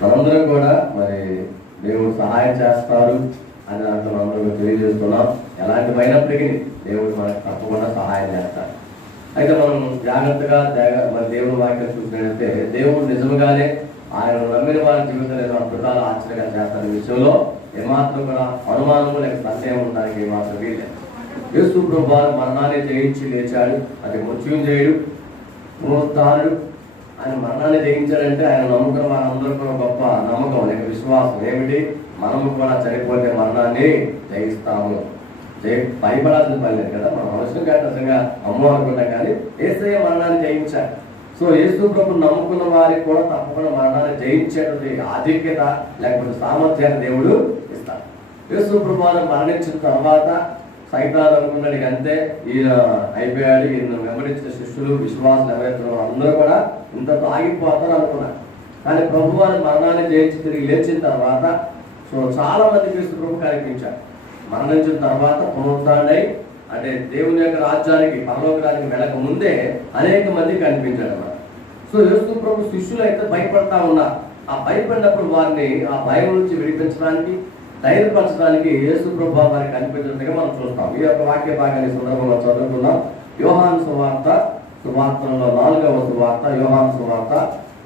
మనందరం కూడా మరి దేవుడు సహాయం చేస్తారు అని దాంట్లో మనందరూ తెలియజేస్తున్నాం. ఎలాంటివైనప్పటికీ దేవుడు మనకు తప్పకుండా సహాయం చేస్తారు. అయితే మనం జాగ్రత్తగా మన దేవుని వాక్యం చూసినట్లయితే దేవుడు నిజంగానే ఆయన నమ్మిన వారి జీవితంలో అద్భుతాలు ఆశ్చర్యంగా చేస్తున్న విషయంలో ఏమాత్రం కూడా అనుమానము లేక సందేహం ఉండడానికి ఏమాత్రం వీలేదు. యేసు ప్రభువు మరణాన్ని జయించి లేచాడు. అది మృత్యుంజయుడు, పునరుద్ధానుడు. ఆయన మరణాన్ని జయించాడంటే ఆయన నమ్ముకున్న వారందరూ కూడా గొప్ప నమ్మకం లేక విశ్వాసం ఏమిటి? మనము కూడా చనిపోతే మరణాన్ని జయిస్తాము. భయపడాల్సిన పని లేదు కదా. మనం అవసరం కాదు నిజంగా అమ్మో అనుకుంటాం, కానీ యేసయ్య మరణాన్ని జయించాడు. సో యేసు ప్రభు నమ్ముకున్న వారికి కూడా తప్పకుండా మరణాన్ని జయించేటువంటి ఆధిక్యత లేకపోతే సామర్థ్యాన్ని దేవుడు ఇస్తాడు. యేసు ప్రభు మరణించిన తర్వాత సైతాన్ అనుకున్నాడు అంతే, ఈయన అయిపోయాడు, ఈయన వెంబడించిన శిష్యులు విశ్వాసం ఎవరైతే అందరూ కూడా ఇంతతో ఆగిపోతారు అనుకున్నారు. కానీ ప్రభు వారి మరణాన్ని జయించి తిరిగి లేచిన తర్వాత సో చాలా మంది యేసు ప్రభు కనిపించారు. మరణించిన తర్వాత పునరుద్ధరణై అంటే దేవుని యొక్క రాజ్యానికి పరలోకానికి వెళ్ళక ముందే అనేక మంది కనిపించాడు అన్నమాట. సో యేసు ప్రభు శిష్యులు అయితే భయపడతా ఉన్నారు. ఆ భయపడినప్పుడు వారిని ఆ భయం నుంచి విడిపించడానికి ధైర్యపరచడానికి యేసు ప్రభు వారికి కనిపించినట్టుగా మనం చూస్తాం. ఈ యొక్క వాక్య భాగాన్ని సందర్భంలో చదువుకున్నాం. యోహాను సువార్తలో 4వ సువార్త, యోహాను సువార్త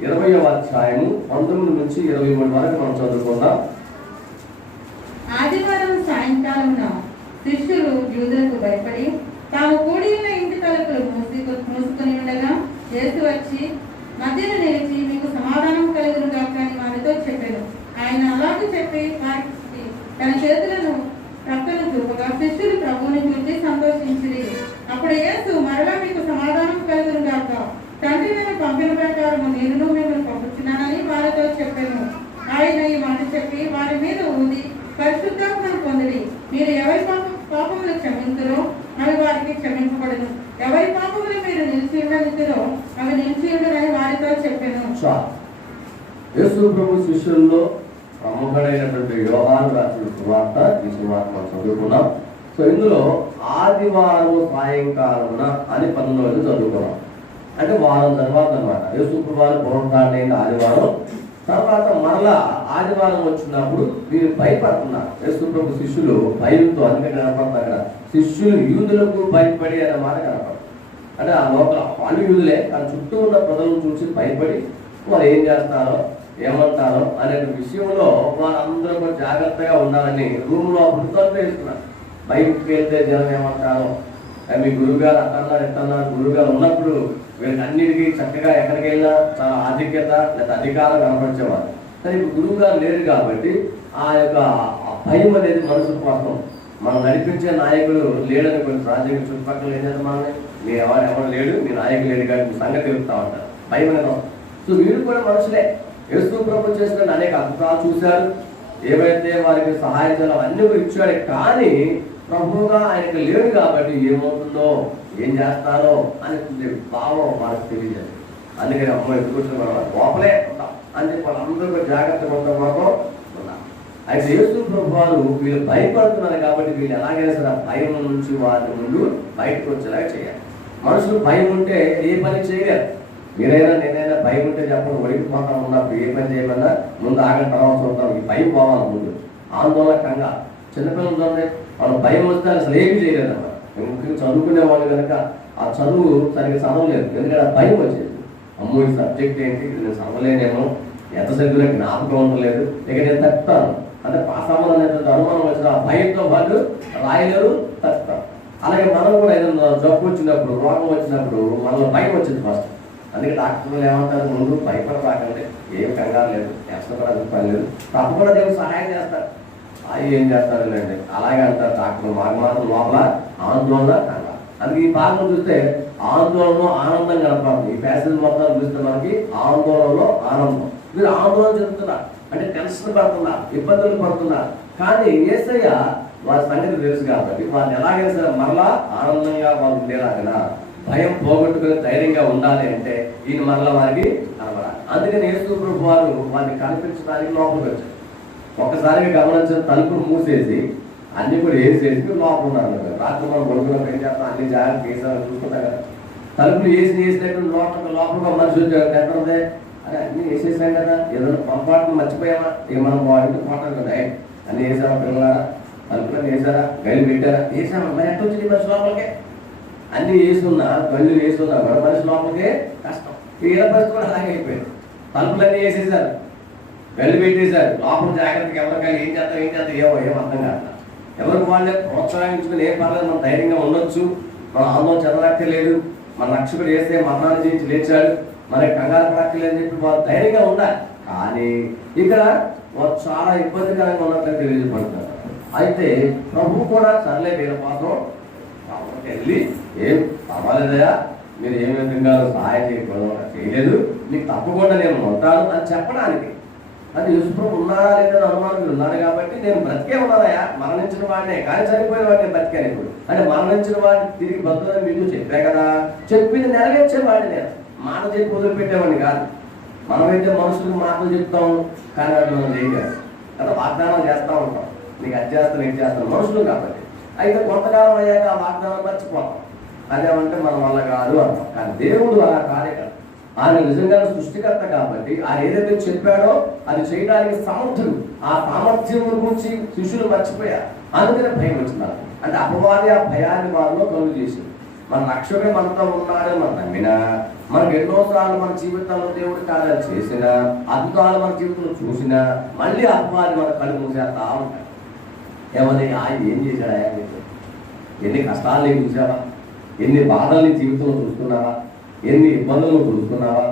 20వ అధ్యాయము 19 నుంచి 23 వరకు మనం చదువుకుందాం. ఆదివారం సాయంకాలమున శిష్యులు యూదులకు భయపడి తాము కూడి ఉన్న ఇంటి తలుపులు మూసుకొని ఉండగా యేసు వచ్చి మధ్యన నిలిచి మీకు సమాధానం కలుగును గాక అని వారితో చెప్పారు. ఆయన అలాగే చెప్పి వారికి తన చేతులను ప్రక్కను చూపగా శిష్యులు ప్రభువుని చూసి సంతోషించిరి. అప్పుడు యేసు మరలా మీకు సమాధానం కలుగును గాక, తండ్రి నన్ను పంపిన ప్రకారము నేను మిమ్మల్ని పంపుతున్నానని వారితో చెప్పాను. ఆయన ఈ మాట చెప్పి వారి మీద ఊది పరిశుద్ధాత్మను పొందిడి. మీరు ఎవరి పాపములు క్షమించురో అవి వారికి క్షమింపబడును, ఎవరి పాపములు మీరు నిలిచి ఉండనిస్తురో అవి నిలిచి ఉండరని వారితో చెప్పాను. యేసు ప్రభు శిష్యుల్లో ప్రముఖుడైనటువంటి యోహాను రాసిన సువార్త, ఈ సువార్త మనం చదువుకున్నాం. సో ఇందులో ఆదివారం సాయంకాలమున అని 19 చదువుకున్నాం. అంటే వారం తర్వాత అన్నమాట. యేసు ప్రభు పునరుద్ధరణ ఆదివారం తర్వాత మరలా ఆదివారం వచ్చినప్పుడు వీరు భయపడుతున్నారు. యేసు ప్రభు శిష్యులు భయంతో అందుకే కనపడుతుంది. అక్కడ శిష్యులు యూదులకు భయపడి అనే మాట కనపడుతుంది. అంటే ఆ లోపల వాళ్ళు యూదులే, కానీ చుట్టూ ఉన్న ప్రజలను చూసి భయపడి వారు ఏం చేస్తారో ఏమంటారో అనే విషయంలో వారందరూ కూడా జాగ్రత్తగా ఉండాలని రూమ్లో వృత్తాలు వేస్తున్నారు. బయటకు వెళ్తే జనం ఏమంటారో, మీ గురువుగారు అట్టన్నారు ఎట్టన్నారు, గురువుగారు ఉన్నప్పుడు వీళ్ళన్నిటికీ చక్కగా ఎక్కడికి వెళ్ళినా చాలా ఆధిక్యత లేదా అధికారం కనపరిచేవారు. కానీ ఇప్పుడు గురువు గారు లేరు కాబట్టి ఆ యొక్క భయం అనేది మనసు కోసం మనం నడిపించే నాయకుడు లేడని కొన్ని రాజ్యాంగ చుట్టుపక్కల ఏం చేద్దాం, మీ ఎవరు లేడు, మీ నాయకులు లేడు కానీ మీ సంగతి తెలుపుతా ఉంటారు, భయం అనేది. సో వీరు కూడా మనుషులే. యేసు ప్రభు చేసిన అనేక అద్భుతాలు చూశారు, ఏవైతే వారికి సహాయం చేయాలో అన్నీ కూడా ఇచ్చాడు. కానీ ప్రభువుగా ఆయనకు లేడు కాబట్టి ఏమవుతుందో ఏం చేస్తారో అని భావం మనకు తెలియజేది. అందుకని అమ్మ ఎదుర్కొచ్చిన మనం లోపలే ఉంటాం అని చెప్పి వాళ్ళందరూ జాగ్రత్తగా ఉండడం వరకు ఉన్నాం. అయితే యేసు ప్రభు వారు వీళ్ళు భయపడుతున్నారు కాబట్టి వీళ్ళు ఎలాగైనా సరే భయం నుంచి వారి ముందు బయటకు వచ్చేలాగా చేయాలి. మనుషులు భయం ఉంటే ఏ పని చేయలేరు. మీరైనా నేనైనా భయం ఉంటే చెప్పండి, ఒడికిపోతా ఉన్నప్పుడు ఏ పని చేయమన్నా ముందు ఆగని తర్వాత చూద్దాం. ఈ భయం పోవాలి ముందు, ఆందోళన కంగా. చిన్నపిల్లలు చూడండి, వాళ్ళు భయం వస్తే అసలు ఏమీ చేయలేదు అన్నమాట. ముఖ్యంగా చదువుకునే వాళ్ళు కనుక ఆ చదువు సరిగ్గా చదవలేదు, ఎందుకంటే ఆ భయం వచ్చేది. అమ్మో ఈ సబ్జెక్ట్ ఏంటి, ఇది నేను చదవలేనేమో, ఎంత చదివినా జ్ఞాపకం ఉండలేదు, ఇక నేను తప్పుతాను అంటే పాస్ అవ్వాలనేటువంటి అనుమానం వచ్చిన ఆ భయంతో పాటు రాయలేరు, తప్పుతారు. అలాగే మనం కూడా ఏదైనా జబ్బు వచ్చినప్పుడు రోగం వచ్చినప్పుడు మనలో భయం వచ్చింది ఫస్ట్. అందుకే డాక్టర్లు ఏమంటారు, ముందు భయపడరాకండి, ఏం కంగారు లేదు, కష్టపడాల్సిన పని లేదు, తప్పకుండా దేవుడు సహాయం చేస్తారు. ఏం చేస్తారు లేండి అలాగే అంటారు డాక్టర్లు. మాకు మాత్రం లోపల ఆందోళన కంగారు. అందుకే ఈ భాగం చూస్తే ఆందోళనలో ఆనందం కనపడుతుంది. ఈ ప్యాసేజ్ మొత్తాలు చూస్తే మనకి ఆందోళనలో ఆనందం. మీరు ఆందోళన చెందుతున్నారు అంటే టెన్షన్ పడుతున్నారు, ఇబ్బందులు పడుతున్నారు. కానీ యేసయ్య వారి సంగతి తెలుసు కాబట్టి వారిని ఎలాగైనా సరే మరలా ఆనందంగా వాళ్ళు ఉండేలాగా, భయం పోగొట్టుకుని ధైర్యంగా ఉండాలి అంటే ఈయన మరలా వారికి కనబడాలి. అందుకని యేసు ప్రభు వారు వారిని కనిపించడానికి లోపలికి వచ్చారు. ఒక్కసారిగా గమనించిన తలుపులు మూసేసి అన్ని కూడా వేసేసి లోపల ఉన్నారు. రాత్రి మనం గొడుగులో ఏం చేస్తాం, అన్ని జాగ్రత్త వేసామని చూసుకుంటాం కదా. తలుపులు వేసినట్టు లోపల మనిషి వచ్చాడు, ఎక్కడ ఉంది అరే అన్నీ వేసేసాం కదా, ఏదైనా పొరపాటును మర్చిపోయామా, ఇక మనం బాగుంటే పోతాం కదా, అన్నీ వేసామా పిల్లలారా, తలుపులను వేసారా, గైలు పెట్టారా, వేసామా, మరి ఎట్ట వచ్చింది మనిషి లోపలికే, అన్నీ వేసుకున్నా గళ్ళు వేసుకున్నా కూడా మనిషి లోపలికే కష్టం. ఈ పరిస్థితి కూడా అలాగే అయిపోయింది. తలుపులన్నీ వేసేసారు, గళ్ళు పెట్టేశారు, లోపల జాగ్రత్తగా ఎవరికైనా ఏం చేస్తాం ఏం అర్థం కాదు. ఎవరికి వాళ్ళే ప్రోత్సహించుకుని ఏం పర్లేదు, మనం ధైర్యంగా ఉండొచ్చు, మనం ఆందోళన చెందనక్కర్లేదు, మన రక్షకుడు వేస్తే మరణాన్ని చేయించి లేచాడు, మనకి కంగారు పడక్కర్లేదు అని చెప్పి వాళ్ళు ధైర్యంగా ఉండాలి. కానీ ఇక్కడ వాళ్ళు చాలా ఇబ్బందికరంగా ఉన్నట్లయితే తెలియజేయబడుతున్నారు. అయితే ప్రభు కూడా సర్లే వీళ్ళ కోసం వెళ్ళి ఏం పర్వాలేదయా, మీరు ఏమి విధంగా సహాయం చేయలేదు, మీకు తప్పకుండా నేను ఉంటాను అని చెప్పడానికి. అది యేసుప్రభు ఉన్నారా లేదని అనుమానం ఉన్నారు కాబట్టి నేను బ్రతికే ఉన్నానయా, మరణించిన వాడినే కానీ చనిపోయిన వాడిని బ్రతికాను ఇప్పుడు అంటే మరణించిన వాడిని తిరిగి బతుకుదని మీకు చెప్పే కదా, చెప్పింది నెరవేర్చేవాడిని నేను, మాట చెప్పి వదిలిపెట్టేవాడిని కాదు. మనమైతే మనుషులకు మాటలు చెప్తాం కానీ అది మనం చేయగలం కదా, వాగ్దానం చేస్తూ ఉంటాం, నీకు అది చేస్తాను ఇది చేస్తాను మనుషులు కాబట్టి. అయితే కొంతకాలం అయ్యాక ఆ వాగ్దానం మర్చిపోతాం, అదేమంటే మన వల్ల కాదు అంటాం. కానీ దేవుడు అలా కార్యకర్త, ఆయన నిజంగా సృష్టికర్త కాబట్టి ఆయన ఏదైతే చెప్పాడో అది చేయడానికి సమర్థుడు. ఆ సామర్థ్యం గురించి శిష్యులు మర్చిపోయారు, అందుకనే భయం వచ్చినారు. అంటే అపవాది ఆ భయాన్ని వారిలో కలుగు చేసింది. మన రక్షకుడే మనతో ఉన్నాడని మనం నమ్మినా, మనకు ఎన్నోసార్లు మన జీవితంలో దేవుడు కార్యాలు చేసినా, అద్భుతాలు మన జీవితంలో చూసినా మళ్ళీ అపవాది మన కళ్ళు మూసేస్తా ఉంటాడు. ఏమని ఆయన ఏం చేశాడు, ఆయన ఎన్ని కష్టాలు నీకు చూసావా, ఎన్ని బాధలు నీ జీవితంలో చూస్తున్నావా, ఎన్ని ఇబ్బందులు చూస్తున్నావా,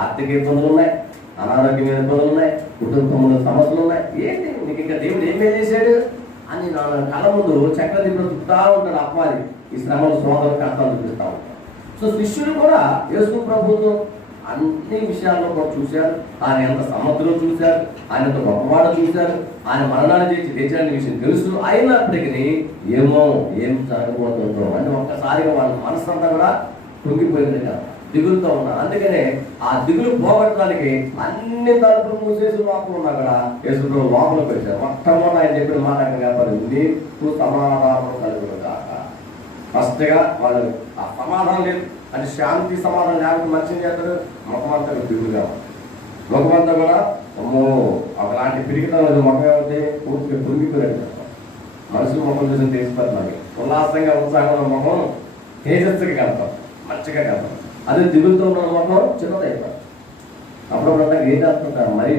ఆర్థిక ఇబ్బందులు ఉన్నాయి, అనారోగ్యమైన ఇబ్బందులు ఉన్నాయి, కుటుంబంలో సమస్యలు ఉన్నాయి, ఏంటి నీకు ఇంకా దేవుడు ఏమేం చేశాడు అని నా కళ్ళ ముందు చక్ర దిబ్బలు చుట్టా ఉంటాడు అపవాది. ఈ శ్రమలు సోదరు కష్టాలు చూపిస్తూ ఉంటాడు. సో శిష్యులు కూడా యేసు ప్రభువుతో అన్ని విషయాల్లో కూడా చూశారు, ఆయన ఎంత సమర్థులు చూశారు, ఆయన ఎంత గొప్పవాడు చూశారు, ఆయన మరణాలు చేసి తెచ్చాడనే విషయం తెలుసు. అయినప్పటికీ ఏమో ఏం జరగబోతుందో అంటే ఒక్కసారిగా వాళ్ళ మనసు అంతా కూడా కుంగిపోయింది కదా, దిగులుతో ఉన్నారు. అందుకనే ఆ దిగులు పోగొట్టడానికి అన్ని తలుపులు మూసేసి లోపల ఉన్నా కూడా యేసు ప్రభు లోపలికి వచ్చారు. మొట్టమొదటి ఆయన చెప్పిన మాట కాబట్టి నీకు సమాధానం కలుగును కాక. ఫస్ట్గా వాళ్ళు ఆ సమాధానం లేదు అంటే శాంతి సమాధానం లేకపోతే మనిషిని చేస్తారు, ముఖమంతా దిగులుగా ముఖమంతా కూడా అమ్మో ఒకలాంటి పిరిగిన ముఖం ఏమైతే పూర్తిగా పురిగిపోయాడు. మనుషులు ముఖం చూసి తెలిసిపోతున్నాడు, ఉల్లాసంగా ఉత్సాహంగా ముఖం తేజస్సుగా కడతాం, మంచిగా కడతాం. అదే దిగులుతో ఉన్న ముఖం చిన్నదైపోతాం. అప్పుడప్పుడు అంటే ఏం చేస్తుంటారు, మరి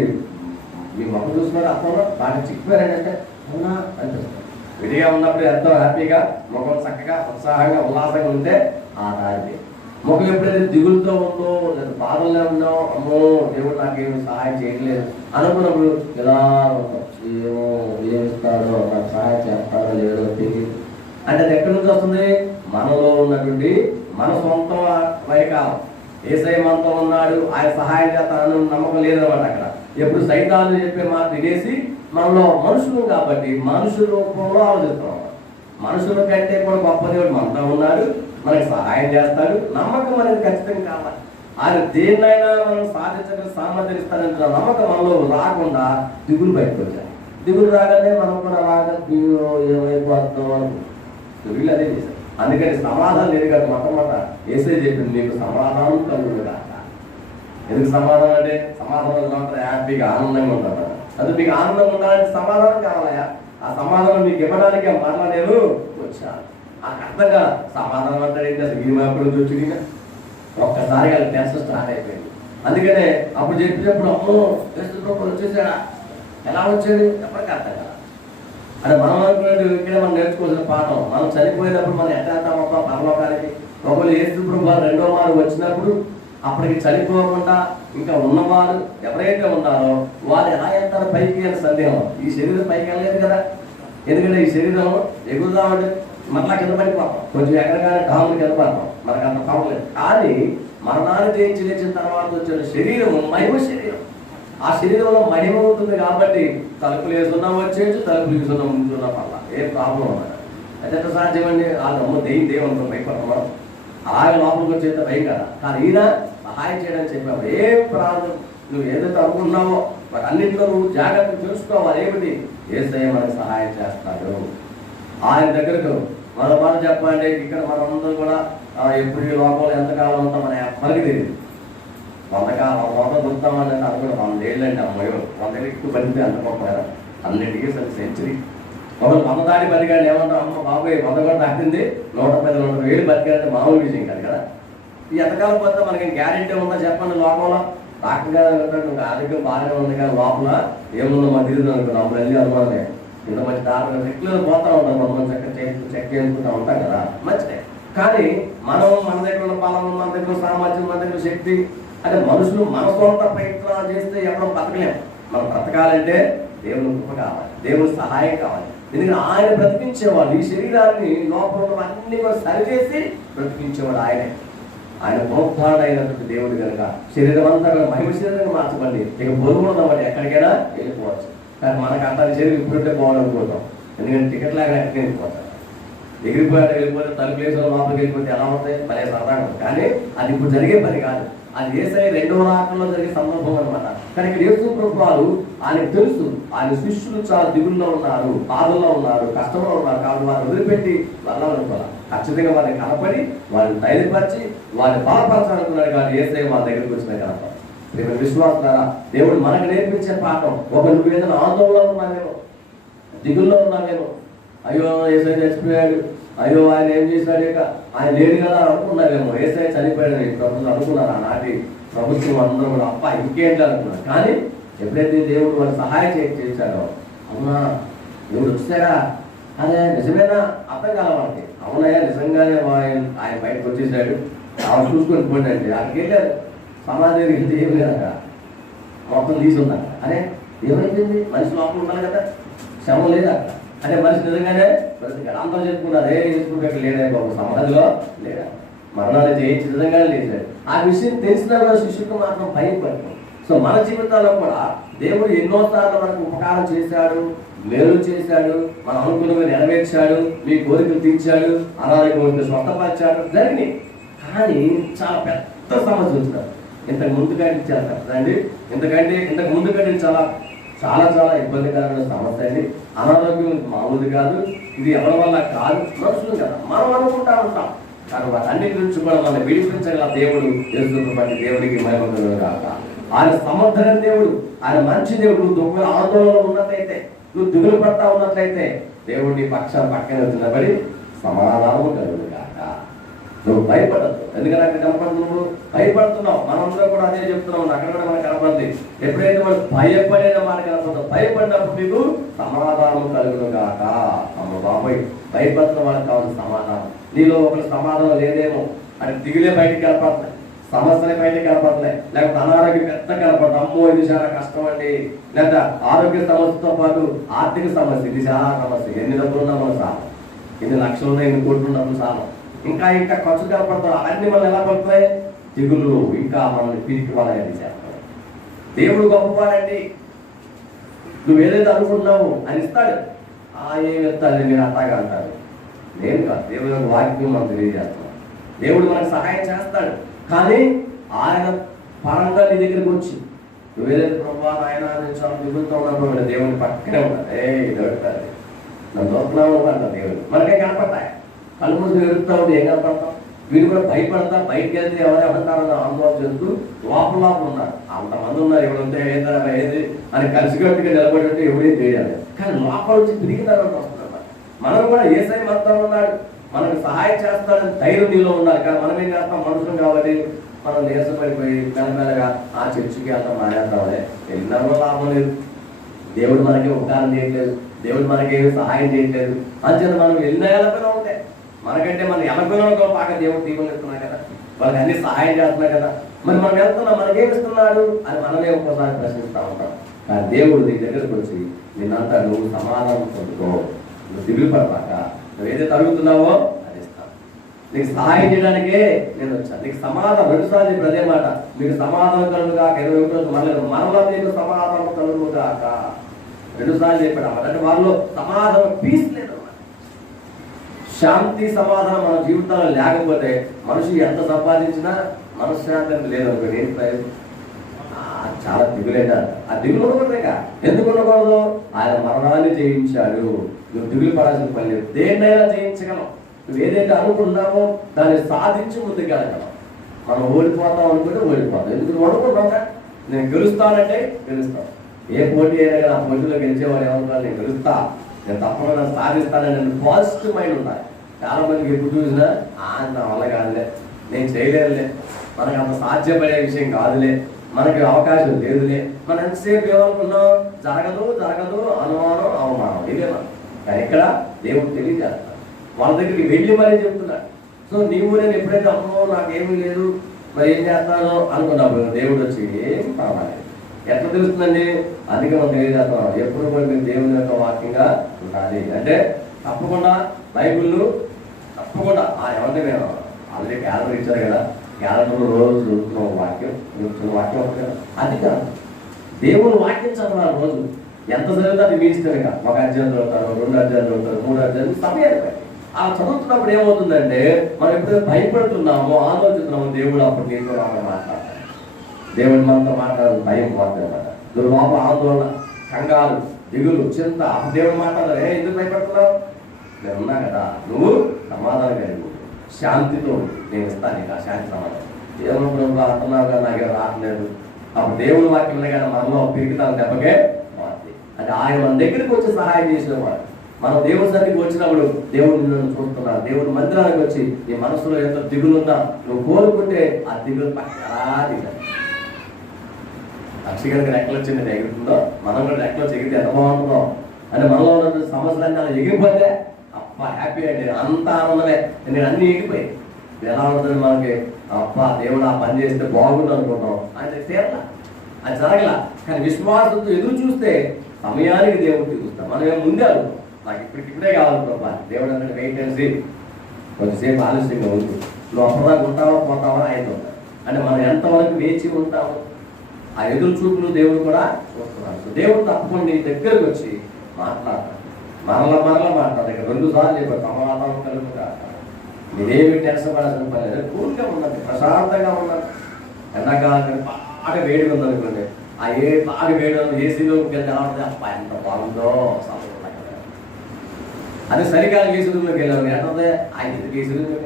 మీ ముఖం చూస్తున్నాడు అప్పుడు బాగా చిక్కిపోయారంటే అవునా అనిపిస్తుంది. విడిగా ఉన్నప్పుడు ఎంతో హ్యాపీగా ముఖం చక్కగా ఉత్సాహంగా ఉల్లాసంగా ఉంటే ఆ దారి ముఖం ఎప్పుడైతే దిగులుతో ఉందో లేదా బాధల్లో ఉన్నావు, అమ్మో దేవుడు నాకేమి సహాయం చేయట్లేదు అనుకున్నప్పుడు ఎలా ఉంటాం, ఏమో ఏమిస్తాడో నాకు సహాయం చేస్తాడో లేదో తెలియదు. అంటే అది ఎక్కడి నుంచి వస్తుంది, మనలో ఉన్నటువంటి మన సొంత వైకాలం. యేసయ్య మనతో ఉన్నాడు, ఆయన సహాయం చేస్తానని నమ్మకం లేదన్నమాట. అక్కడ ఎప్పుడు సైతాను చెప్పే మాట వినేసి మనలో మనుషులు కాబట్టి మనుషుల రూపంలో ఆలోచిస్తాం. మనుషుల కంటే కూడా గొప్ప దేవుడు మనతో ఉన్నాడు, మనకి సహాయం చేస్తాడు, నమ్మకం అనేది ఖచ్చితంగా కావాలి. ఆయన దేన్నైనా మనం సాధించగల సామర్థ్యం ఇస్తాడంటే నమ్మకం మనలో రాకుండా దిగులు బయటకు వచ్చాయి. దిగులు రాగానే మనం కూడా అలాగా ఏమైపోతాం వీళ్ళు అదే చేశారు. అందుకని సమాధానం లేదు కదా, మొట్టమొదట యేసయ్య చెప్పింది మీకు సమాధానం కలుగును కాక. ఎందుకు సమాధానం అంటే సమాధానం హ్యాపీగా ఆనందంగా ఉంటారు. అది మీకు ఆనందంగా ఉండాలంటే సమాధానం కావాలయా, ఆ సమాధానం మీకు ఇవ్వడానికి ఆ మాట నేను వచ్చాను. ఆ అర్థంగా సమాధానం అంటాడేంటి, అసలు ఈ మాకు నుంచి వచ్చింది ఒక్కసారిగా టెన్షన్ స్టార్ట్ అయిపోయింది. అందుకనే అప్పుడు చెప్పినప్పుడు అమ్మో యేసు వచ్చేసాడా, ఎలా వచ్చాడు ఎప్పటికీ అర్థం కదా. అంటే మనం అనుకున్నట్టు ఇక్కడ మనం నేర్చుకోవాల్సిన పాఠం, మనం చనిపోయినప్పుడు మనం ఎట్లా వెళ్తామప్ప పరలోకానికి. ఒకవేళ యేసు ప్రభు రెండో మారు వచ్చినప్పుడు అప్పటికి చనిపోకుండా ఇంకా ఉన్నవారు ఎవరైతే ఉన్నారో వాళ్ళు ఎలా వెళ్తారో పైకి అని సందేహం. ఈ శరీరం పైకి వెళ్ళలేదు కదా, ఎందుకంటే ఈ శరీరం ఎగురుదామంటే మరలా కింద పడిపోతాం, కొంచెం ఎక్కడగానే డాములు కింద పడతాం, మనకు అంత పర్వాలేదు. కానీ మరణాన్ని జయించి లేచిన తర్వాత వచ్చిన శరీరం మహిమ శరీరం. ఆ శరీరంలో మహిమ ఉంటుంది కాబట్టి తలుపులు వేసుకున్నా వచ్చేయచ్చు, తలుపులు వేసుకున్నా ముందున్నా పర్లా, ఏం ప్రాబ్లం అన్నమాట. అయితే ఎంత సాధ్యమండి, వాళ్ళు అమ్మ దేవునితో భయపడడం అలాగే లోపలికి వచ్చేస్తే భయం కదా. కానీ ఈయన సహాయం చేయడానికి చెప్పావు, ఏ ప్రాంతం నువ్వు ఏదైతే అనుకున్నావో వాటి అన్నింటిలో నువ్వు జాగ్రత్త తెలుసుకోవాలి. ఏమిటి, యేసయ్య మనకు సహాయం చేస్తాడు. ఆయన దగ్గరకు మన మాట చెప్పాలంటే ఇక్కడ మనందరూ కూడా ఎప్పుడు ఈ లోకంలో ఎంతకాలం ఉంటాం మన ఎప్పటికీ తెలియదు. వంద చూస్తామని అనుకున్న 100 ఏళ్ళండి అమ్మాయి 100 ఎక్కువ బతికితే అంత గొప్ప కదా. 100 years అంటే సెంచరీ. ఒకరు 100 దాటి బతికాడు ఏమంటాం, అమ్మ బాబాయ్ 100 కూడా దాటింది, 110 100 బతికాడంటే మామూలు విషయం కాదు కదా. ఈ ఎంతకాలం పోతే మనకి గ్యారెంటీ ఉందా చెప్పండి? లోపల డాక్టర్ గారు ఇంకా ఆరోగ్యం బాగానే ఉంది కానీ లోపల ఏముందో మాకు తెలియదు అనుకున్నాం. అప్పుడు వెళ్ళి అనుమానే ఇంత మంచి డాక్టర్ రెగ్యులర్ పోతా ఉంటాం, కొంతమంది చెక్ చేసుకుంటూ ఉంటాం కదా, మంచిదే. కానీ మన దగ్గర ఉన్న బలం, మన దగ్గర సామర్థ్యం, మన దగ్గర శక్తి అంటే మనుషులు మన సొంత ప్రయత్నాలు చేస్తే ఎవరో బతకలేము. మనం బ్రతకాలంటే దేవుని కృప కావాలి, దేవుని సహాయం కావాలి. ఎందుకంటే ఆయన బ్రతికించేవాడు. ఈ శరీరాన్ని లోపల అన్ని కూడా సరిచేసి బ్రతికించేవాడు ఆయనే. ఆయన పునరుద్ధారుడైనటువంటి దేవుడు కనుక శరీరం అంతా కూడా మహిమ శరీరంగా మార్చబడి ఇక బరువున్నవాడు ఎక్కడికైనా వెళ్ళిపోవచ్చు. కానీ మనకు అంత శరీరం ఇప్పుడంటే పోవాలనుకుంటాం, ఎందుకంటే టికెట్ లాగా ఎక్కడికి వెళ్ళిపోతాం. ఎగిరిపోయాడు వెళ్ళిపోతే తలుపు వేసిన లోపలికి వెళ్ళిపోతే ఎలా ఉంటాయి, భలే సరదాగా. కానీ అది ఇప్పుడు జరిగే పని కాదు, అది యేసయ్య రెండవ రాకడలో జరిగే సందర్భం అనమాట. కానీ ఇక్కడ యేసు ప్రభువు ఆయనకు తెలుసు ఆయన శిష్యులు చాలా దిగుల్లో ఉన్నారు, బాధల్లో ఉన్నారు, కష్టంలో ఉన్నారు. కాబట్టి వారిని వదిలిపెట్టి వెళ్ళాలనుకోవాలి. ఖచ్చితంగా వారిని కనపడి వారిని ధైర్యపరిచి వారిని బలపరచాలనుకున్నాడు. కానీ యేసయ్య వాళ్ళ దగ్గరికి వచ్చిన కనప రేపు విశ్వాసారా దేవుడు మనకు నేర్పించే పాఠం. ఒక నువ్వు ఏదైనా ఆందోళనలో ఉన్నావేమో, దిగుల్లో ఉన్నావేమో, అయ్యో యేసయ్య చచ్చిపోయాడు, అయ్యో ఆయన ఏం చేశాడు, ఇక ఆయన లేడు కదా అనుకున్నారేమో, యేసయ్య చనిపోయాడు ప్రభుత్వం అనుకున్నారు. ఆనాటి ప్రభుత్వం అందరూ కూడా అప్ప ఇంకేంటి అనుకున్నారు. కానీ ఎప్పుడైతే దేవుడు వారి సహాయం చేశాడో, అవునా దేవుడు వచ్చాడా, అదే నిజమేనా అర్థం కాల వాళ్ళకి. అవునయ్యా నిజంగానే ఆయన బయటకు వచ్చేసాడు, ఆమె చూసుకొని పోండి అంటే అక్కడికి వెళ్ళారు. సమాధి వెళ్తే ఏం లేదక మొత్తం తీసుకుందాక. అరే ఏమైపోయింది, మనిషి లోపల ఉన్నారు కదా, శవం లేదా అంటే మనిషి నిజంగానే బ్రతికాడు. అందరూ చెప్పుకున్నారు, ఏ చేసుకుంటే లేడా బాబు, సమాధిలో లేడా, మరణాలు చేయించి నిజంగానే లేచాడు. ఆ విషయం తెలిసినా కూడా శిష్యులకు మాత్రం భయపడ్డాం. సో మన జీవితాల్లో కూడా దేవుడు ఎన్నోసార్లు మనకు ఉపకారం చేశాడు, మేలు చేశాడు, మన అనుకూలంగా నెరవేర్చాడు, మీ కోరికలు తీర్చాడు, అనారోగ్యం స్వస్థపరిచాడు, జరిగినాయి. కానీ చాలా పెద్ద సమస్య వచ్చినారు. ఇంతకు ముందు కంటే చాలా పెద్దదండి, ఇంతకు ముందు కంటే చాలా చాలా చాలా ఇబ్బందికరమైన సమస్య అండి. అనారోగ్యం మామూలు కాదు, ఇది ఎవరి వల్ల కాదు, మనుషులు కదా మనం అనుకుంటా ఉంటాం. కానీ వాటన్నిటి నుంచి కూడా మనం విడిపించగల దేవుడు యేసుని బట్టి దేవుడికి మహిమ కాక. ఆయన సమర్థన దేవుడు, ఆయన మంచి దేవుడు. నువ్వు దుఃఖ ఆందోళనలో ఉన్నట్లయితే, నువ్వు దిగులు పడతా ఉన్నట్లయితే దేవుడు నీ పక్కన నిలబడి సమాధానము కలుగును కాక. నువ్వు భయపడద్దు, ఎందుకంటే అక్కడ కనపడదు, నువ్వు భయపడుతున్నావు. మనందరూ కూడా అదే చెప్తున్నావు, అక్కడ కూడా మనకు కనపడుతుంది. ఎప్పుడైతే మనం భయపడిన మాట కనపడతావు, భయపడినప్పుడు నీకు సమాధానం కలుగును కాక. అమ్మ బాబాయ్ భయపడుతున్న వాళ్ళకి కావాల్సిన సమాధానం. నీలో ఒకరి సమాధానం లేదేమో అంటే దిగులే బయటికి కనపడుతున్నాయి, సమస్యలే బయటికి కనపడుతున్నాయి, లేకపోతే అనారోగ్యం పెద్ద కనపడుతుంది, అమ్మో ఇది చాలా కష్టం అండి, లేదా ఆరోగ్య సమస్యతో పాటు ఆర్థిక సమస్య, ఇది చాలా సమస్య. ఎన్ని డబ్బులు ఉన్నా మనం సాలం, ఎన్ని లక్షలు ఉన్నా ఎన్ని కోట్లు ఉన్నప్పుడు సాలం, ఇంకా ఇంకా ఖర్చు కనపడతాం. అవన్నీ మనం ఎలా పడుతున్నాయి, దిగులు ఇంకా మనల్ని పిరికి వాళ్ళని చేస్తాం. దేవుడు గొప్పవాడండి, నువ్వు ఏదైతే అనుకుంటున్నావు అని ఇస్తాడు. ఏమి ఇస్తాడు మీరు అట్టాగా అంటారు, నేను కాదు, దేవుడు వాక్యం మనం తెలియజేస్తున్నాం. దేవుడు మనకు సహాయం చేస్తాడు. కానీ ఆయన పరంగా నీ దగ్గరికి వచ్చి నువ్వు ఏదైతే ప్రభావ ఆయన చాలా దిగులుతో ఉన్నప్పుడు దేవుని పక్కనే ఉన్నాడు. దొరుకుతుంది నన్ను దొరుకుతున్నావు అంటారు. దేవుడు మనకే కనపడతాయి, కళ్ళు మూసుకు ఎదుగుతా ఉంటే ఏం కనపడతాం. వీళ్ళు కూడా భయపడతా, బయటకు వెళ్తే ఎవరేమంటారని ఆందోళన చేస్తూ లోపల ఉన్నారు. అంతమంది ఉన్నారు, ఎవరుంటే ఏది అని కలిసికట్టుగా నిలబడి ఉంటే ఎవరేం చేయాలి. కానీ లోపల నుంచి తిరిగి తర్వాత వస్తున్నారు. మనం కూడా యేసయ్య మొత్తం ఉన్నాడు, మనకు సహాయం చేస్తాడని ధైర్యం నీలో ఉన్నారు. కానీ మనం ఏం చేస్తాం, మనుషులు కాబట్టి మనం నీరసపడిపోయి మెల్లమెల్లగా ఆ చర్చికి అంతా మానేద్దామని ఎన్నో లాభం లేదు. దేవుడు మనకి ఉపకారం చేయట్లేదు, దేవుడు మనకి ఏమి సహాయం చేయట్లేదు. అంచేత మనం ఎన్నో ఎలపైనా ఉంటాయి, మనకంటే మనం ఎలపైన పాక దేవుడు తీయగలుగుతున్నాడు కదా, వాళ్ళకి అన్ని సహాయం చేస్తున్నాయి కదా. మరి మనం వెళ్తున్నాం, మనకేమిస్తున్నాడు అని మనమే ఒక్కోసారి ప్రశ్నిస్తూ ఉంటాం. కానీ దేవుడు నీ దగ్గరకు వచ్చి నిన్నంతా నువ్వు సమాధానం పొందుకో, నువ్వు దిగులు పడపాక, నువ్వు ఏదైతే అడుగుతున్నావో అది ఇస్తాను. నీకు సహాయం చేయడానికే నేను వచ్చాను. నీకు సమాధానం 2 సార్లు చెప్పి అదే మాట, మీకు సమాధానం కలుగు కాక 21 మరలా మీకు సమాధానం కలుగు కాక 2 సార్లు చెప్పాడు అన్నమాట. అంటే వాళ్ళు సమాధానం పీస్ లేదు, శాంతి సమాధానం మన జీవితంలో లేకపోతే మనిషి ఎంత సంపాదించినా మనశ్శాంతి లేదనుకోండి ఏం ప్రయోజనం. చాలా దిగులేట. ఆ దిగులు ఉండకూడదుగా. ఎందుకు ఉండకూడదు? ఆయన మరణాన్ని జయించాడు. నువ్వు దిగులు పడాల్సిన పని లేదు. దేన్నైనా జయించగలం. నువ్వు ఏదైతే అనుకున్నావో దాన్ని సాధించి ముందుకెళ్ళగలం. మనం ఓడిపోతాం అనుకుంటే ఓడిపోతాం. ఎందుకు నువ్వు అనుకుంటున్నావుగా నేను గెలుస్తానంటే గెలుస్తాను. ఏ పోటీ అయినా కానీ ఆ పోటీలో గెలిచేవాడు ఏమనుకోవాలి, నేను గెలుస్తా, నేను తప్పకుండా సాధిస్తానని పాజిటివ్ మైండ్ ఉండాలి. చాలా మందికి ఎప్పుడు చూసినా నా వల్ల కాదులే, నేను చేయలేనులే, మనకు అంత సాధ్యపడే విషయం కాదులే, మనకి అవకాశం లేదులే, మనం ఎంతసేపు ఏమనుకున్నాం, జరగదు జరగదు, అనుమానం అవమానం, ఇదే మనం. కానీ ఇక్కడ దేవుడు తెలియజేస్తాడు, వాళ్ళ దగ్గరికి వెళ్ళి మరీ చెప్తున్నాడు. సో నీవు నేను ఎప్పుడైతే అమ్మో నాకేమీ లేదు మరి ఏం చేస్తానో అనుకున్నప్పుడు దేవుడు వచ్చి ఏం పర్వాలేదు. ఎట్లా తెలుస్తుందండి? అందుకే మనం తెలియజేస్తున్నాం, ఎప్పుడు కూడా మీరు దేవుని యొక్క వాక్యంగా ఉండాలి. అంటే తప్పకుండా బైబిల్ తప్పకుండా ఏమంటే మేము ఆల్రెడీ క్యాలెండర్ ఇచ్చారు కదా, క్యాలెండర్లో రోజు చదువుతున్న వాక్యం వాక్యం వస్తుంది కదా, అది కాదు దేవుని వాక్యం చదవాలి. రోజు ఎంత చదివితే అది మీ ఇష్టమే కాదు. ఒక అధ్యాయం చదువుతారు, 2 అధ్యాయాలు చదువుతారు, 3 అధ్యాయాలు, సమయాన్ని బట్టి. ఆ చదువుతున్నప్పుడు ఏమవుతుందంటే మనం ఎప్పుడైతే భయపడుతున్నామో ఆలోచిస్తున్నామో దేవుడు అప్పుడు నీతో నాతో మాట్లాడతాడు. దేవుడు మనతో మాట్లాడదు, భయం పోతాడనమాట. నువ్వు లోపల ఆందోళన, కంగారు, దిగులు, చింత, దేవుడు మాట్లాడదు. ఎందుకు భయపడుతున్నావు? నేను ఉన్నా కదా, నువ్వు సమాధానం కలిగి శాంతితో నేను ఇస్తాను నీకు ఆ శాంతి సమాధానం. దేవుడు అంటున్నావు కదా నాకేం రావట్లేదు, అప్పుడు దేవుని వాక్యం కానీ మనలో పెరుగుతాను దెబ్బకే మారుతుంది. అంటే ఆయన మన దగ్గరికి వచ్చి సహాయం చేసేవాడు. మనం దేవుడి సన్నిధికి వచ్చినప్పుడు దేవుడు నిన్ను చూస్తున్నాడు. దేవుడి మందిరానికి వచ్చి నీ మనసులో ఎంత దిగులున్నా నువ్వు కోరుకుంటే ఆ దిగులు పక్కలా దిగాలి. పక్షిగడికి రెక్కలు వచ్చింది ఎగురుతుందో, మనం కూడా రెక్కలు ఎగిరితే ఎంత బాగుంటుందో. అంటే మనలో ఉన్న సమస్యలన్నీ అలా ఎగిరిపోతే అప్ప హ్యాపీ అండి, అంత ఆనందమే. నేను అన్నీ ఎగిరిపోయి ఎలా ఉంటుంది మనకి, అప్ప దేవుడు ఆ పని చేస్తే బాగుండు అనుకుంటాం. అంటే తీరలా, అది జరగలా. కానీ విశ్వాసంతో ఎదురు చూస్తే సమయానికి దేవుడికి చూస్తాం. మనం ఏం ముందే అనుకుంటాం, నాకు ఇప్పుడే కావాలనుకోవా, దేవుడు అంటే వెయిట్ అండ్ సీ, కొంచెంసేపు ఆలస్యంగా ఉంది, నువ్వు అప్పటిదాకా ఉంటావా పోతావా ఆయన. అంటే మనం ఎంతవరకు వేచి ఉంటాము, ఆ ఎదురు చూపులు దేవుడు కూడా చూస్తున్నాడు. దేవుడు తప్పకుండా నీ దగ్గరకు వచ్చి మాట్లాడతాడు, మరలా మాట్లాడతాడు. ఇక్కడ 2 సార్లు చెప్పాడు, సమాధానం కలుగు కాక, మీరేమి టెన్షన్ పడాల్సిన పని లేదు, కూల్గా ఉన్నది, ప్రశాంతంగా ఉన్నది. ఎండాకాలం బాగా వేడిగా ఉందనుకోండి, ఆ బాగా వేడి ఏసీలో ఎలా ఉంటుంది, అప్ప ఎంత బాగుందో సమయం. అదే సరికాలం ఏసీ రూమ్లోకి వెళ్ళాము, ఏంటంటే ఆ ఎందుకు ఏసీ రూమ్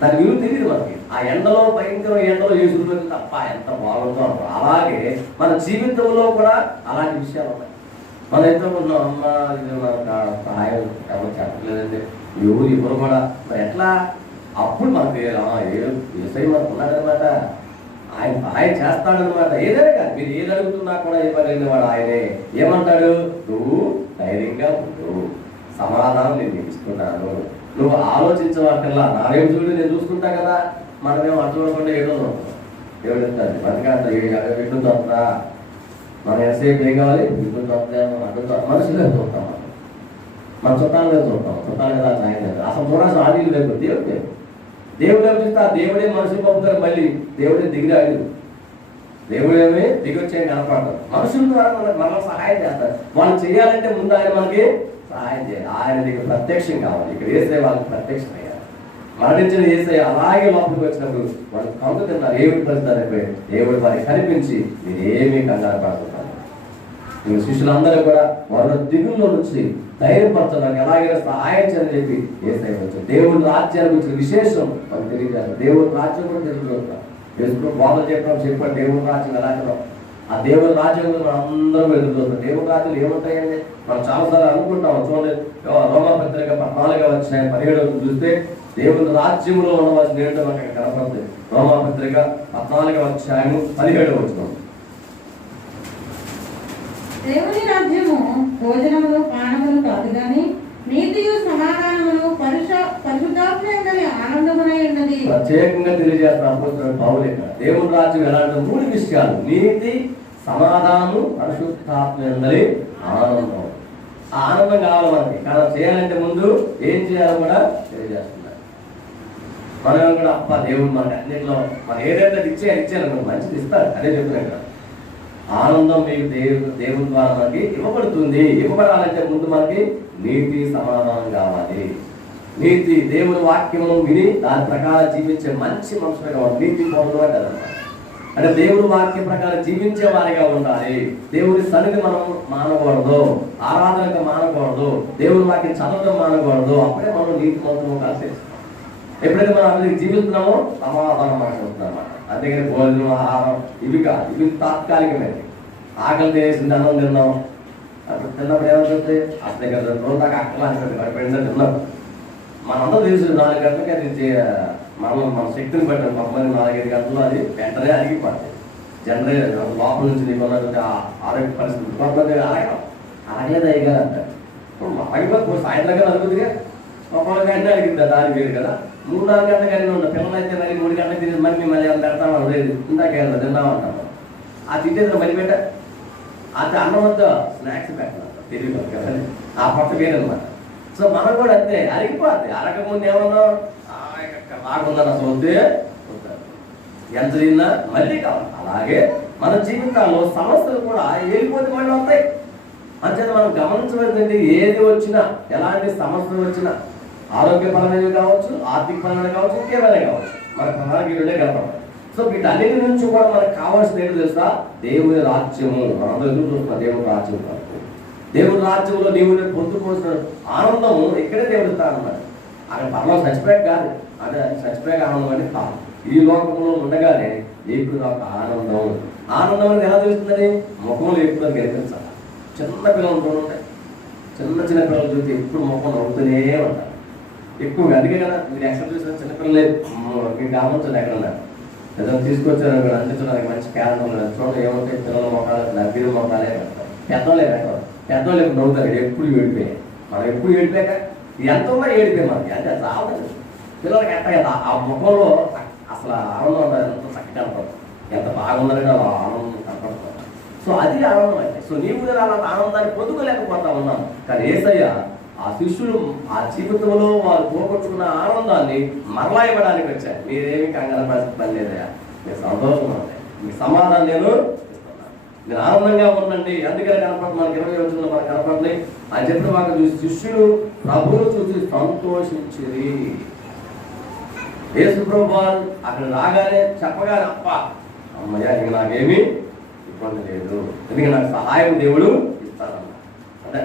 దాని విలువ తెలియదు మనకి. ఆ ఎండలో భయంకర ఎండలో ఏసీ రూమ్లోకి తప్ప ఎంత బాగుందో అనుకో. అలాగే మన జీవితంలో కూడా అలాంటి విషయాలు ఉన్నాయి. మనం ఎంతో ఉన్నాం, అమ్మ ఇది మనకు సహాయం ఎవరు చెప్పలేదండి, ఎవరు కూడా మరి ఎట్లా. అప్పుడు మనకు ఏసై మనకు ఉన్నాడనమాట, ఆయన సహాయం చేస్తాడనమాట. ఏదైనా కానీ మీరు ఏది అడుగుతున్నా కూడా ఇవ్వగలిగిన వాడు ఆయనే. ఏమంటాడు, నువ్వు ధైర్యంగా ఉండు, సమాధానం నేను ఇస్తున్నాను, నువ్వు ఆలోచించవాకల్లా నారేం చూడు, నేను చూసుకుంటా కదా. మనమేమో అటు చూడకుండా ఏదో చూస్తాం, ఏడుస్తుంది బతికాంత ఎటు చూస్తా. మనం ఎంతసేపు ఏం కావాలి, ఇటు చూస్తాం, అటు మనుషులే చూస్తాం, మన చుట్టాలుగా చూస్తాం, చుట్టాలు కదా సాయం లేదు. అసలు చూడాల్సిన ఆడీలు లేదు, దేవుడు లేదు. దేవుడు చూస్తే ఆ దేవుడే మనుషులు పంపుతారు, మళ్ళీ దేవుడే దిగిరాడు. దేవుడేమి దిగొచ్చే కనపడతారు, మనుషుల ద్వారా మనకు సహాయం చేస్తారు. వాళ్ళు చేయాలంటే ముందు ఆయన మనకి సహాయం చేయాలి. ఆయన నీకు ప్రత్యక్షం కావాలి. ఇక్కడ ఏసే వాళ్ళకి ప్రత్యక్షం అయ్యారు. మరణించిన ఏసే అలాగే లోపలికి వచ్చినప్పుడు వాళ్ళు కంపు తిన్నారు, ఏమిటి పరిస్థితి, దేవుడు వారికి కనిపించి మీరేమీ కంగారు పడుతున్నారు. ఈ శిష్యులందరూ కూడా వాళ్ళ దిగుల్లో నుంచి ధైర్యపరచడానికి ఎలాగైనా సహాయం చేయని చెప్పి ఏసై వచ్చారు. దేవుడి రాజ్యానికి వచ్చిన విశేషం మనం తెలియజేస్తారు. దేవుడి రాజ్యం కూడా తెలుసుకుంటాం. ఎప్పుడు బోధన చెప్పాడు దేవుడి రాజ్యం ఎలాగో. ఆ దేవుడి రాజ్యంలో మనం అందరం ఎదురు చూస్తాం. దేవుడి రాజ్యాలు ఏముంటాయండి, మనం చాలాసార్లు అనుకుంటాం. చూడండి, రోమాపత్రిక 14వ అధ్యాయం 17వ చూస్తే దేవుని రాజ్యంలో ఉండవలసిన ఏంటో మనకి అక్కడ కనపడుతుంది. రోమాపత్రిక 14వ అధ్యాయం 17వ వచనం. దేవుని రాజ్యము భోజనములు పానములు కాదు గాని నీతియు సమాధానములు పరిశుద్ధాత్మయందలి ఆనందమునై ఉన్నది. ప్రత్యేకంగా తెలియజేస్తున్న పౌలు ఇక్కడ దేవుని రాజ్యం ఎలాంటి 3 విషయాలు: నీతి, సమాధానము, పరిశుద్ధాత్మయందలి ఆనందం. ఆ ఆనందం కావాలి మనకి. కానీ చేయాలంటే ముందు ఏం చేయాలో కూడా తెలియజేస్తున్నారు. మనం కూడా అప్ప దేవుడు మనకి అన్నింటిలో మనం ఏదైతే ఇచ్చేయాలి మంచిది ఇస్తాడు. అదే చెప్తున్నాం కదా, ఆనందం మీకు దేవుని ద్వారా మనకి ఇవ్వబడుతుంది. ఇవ్వబడాలంటే ముందు మనకి నీతి, సమాధానం కావాలి. నీతి, దేవుని వాక్యము విని దాని ప్రకారం జీవించే మంచి మనుషులుగా ఉండాలి. నీతి పొందడం కదన్నమాట. అంటే దేవుని వాక్యం ప్రకారం జీవించే వారిగా ఉండాలి. దేవుని సన్నిధి మనం మానకూడదు, ఆరాధనగా మానకూడదు, దేవుని వాక్యం చదవడం మానకూడదు. అప్పుడే మనం నీతి మొత్తం కలిసేస్తాం. ఎప్పుడైతే మనం అభివృద్ధి జీవిస్తున్నామో సమాధానం మనకు వస్తుందన్నమాట. అందుకని భోజనం, ఆహారం ఇవి కాదు, ఇవి తాత్కాలికమైనవి. ఆకలి చేసింది, అన్నం తిన్నాం, అప్పుడు తిన్నప్పుడు ఏమవుతుంది, అసలు ఇక్కడ 2 రోజులు దాకా అక్కలాంటి పడిపోయిందో తిన్నాం. మనందరూ తెలుసు 4 గంటలకి అది మన శక్తిని బట్టి కొంతమంది 4-5 గంటల్లో అది వెంటనే అరిగిపోతుంది. జనరేట్ లోపల నుంచి నీకు ఉన్నటువంటి ఆరోగ్య పరిస్థితి కొంతమంది అలాగలేదు అయ్యగా అంటారు. ఆగిపోతే సాయంత్రంగా అనుకుందిగా ఒక్కొక్క గంట అడిగింది, దాని వేరు కదా. 3-4 గంటల కానీ ఉన్న పిల్లలైతే మరి 3 గంటలకు తినేది మళ్ళీ మళ్ళీ ఏమైనా పెడతామని లేదు, ఇందాక తిన్నామంటాము. ఆ తిట్టేది మళ్ళీ పెట్ట అది అన్నం వద్ద స్నాక్స్ పెట్టాలి తెలియదు కదా, ఆ పట్ట వేరనమాట. సో మనం కూడా అంతే, అరిగిపోద్ది. అరగకముందు ఏమన్నా రాకుందని అసలు వద్దే ఎంత తిన్నా మళ్ళీ కావాలి. అలాగే మన జీవితాల్లో సమస్యలు కూడా వెళ్ళిపోతే మళ్ళీ వస్తాయి. అంచేత మనం గమనించవలసింది, ఏది వచ్చినా, ఎలాంటి సమస్యలు వచ్చినా, ఆరోగ్యపరమైనవి కావచ్చు, ఆర్థికపరమైనవి కావచ్చు, ఇంకేమైనా కావచ్చు, మన ప్రణాళికలే కలపడం. సో వీటన్నిటి నుంచి కూడా మనకు కావాల్సింది ఏంటో తెలుసా? దేవుని రాజ్యము. మనందరూ ఎదురు చూస్తున్నాం దేవుని రాజ్యం. దేవుని రాజ్యంలో దేవుని పొందుకోవాల్సిన ఆనందము ఇక్కడే దేవుడు ఇస్తానమాట. అక్కడ పర్లో చచ్చిపోయాక కాదు, అంటే చచ్చిపోయాక ఆనందం అంటే కాదు. ఈ లోకంలో ఉండగానే ఎప్పుడు ఒక ఆనందం. ఆనందం అనేది ఎలా తెలుస్తుందని ముఖంలో ఎప్పుడు కనిపించాలి. చిన్న పిల్లలు ఉంటాయి, చిన్న పిల్లలు చూస్తే ఎప్పుడు ముఖం నవ్వుతూనే ఉంటారు ఎక్కువగా. అందుకే కదా మీరు ఎక్సెప్ట్ చేసిన చిన్నపిల్లలే మీకు గమనించండి. ఎక్కడన్నా ఏదైనా తీసుకొచ్చారు అక్కడ అందించడానికి మంచి క్యారెక్టర్ ఉండదు. చూడండి ఏమంటే పిల్లల మొఖాలు నవ్విన మొఖాలే పెడతారు. పెద్దోళ్ళే పెట్టారు. పెద్దోళ్ళు ఎప్పుడు నవ్వుతారు, ఎప్పుడు ఏడిపోయాయి. మనం ఎప్పుడు ఏడిపోయాక ఎంత ఉన్నా ఏడిపోయాయి మనకి. అంటే రావద్దు పిల్లలకి ఎంత కదా ఆ ముఖంలో అసలు ఆనందం ఉండదు. ఎంత చక్కగా కనపడదు, ఎంత బాగుందని అలా ఆనందం కనపడుతుంది. సో అది ఆనందం అంటే. సో నీవు అలాంటి ఆనందాన్ని పొందుకోలేకపోతా ఉన్నాం. కానీ యేసయ్య ఆ శిష్యులు ఆ జీవితంలో వారు పోగొట్టుకున్న ఆనందాన్ని మరలా ఇవ్వడానికి వచ్చారు. మీరేమి కంగారు పని లేదయా, మీరు సంతోషంగా ఉంటాయి, మీ సమాధానం నేను ఇస్తున్నాను, మీరు ఆనందంగా ఉండండి. అందుకని కనపడుతుంది మనకి 20 వచనంలో మనకు కనపడుతుంది. ఆయన చెప్పిన వాటిని చూసి శిష్యులు ప్రభువును చూసి సంతోషించిరి. యేసు ప్రభువు అక్కడ రాగానే చెప్పగానే అప్ప అమ్మయ్య ఇంక నాకేమీ ఇబ్బంది లేదు, ఎందుకంటే నాకు సహాయం దేవుడు ఇస్తానన్నా. అంటే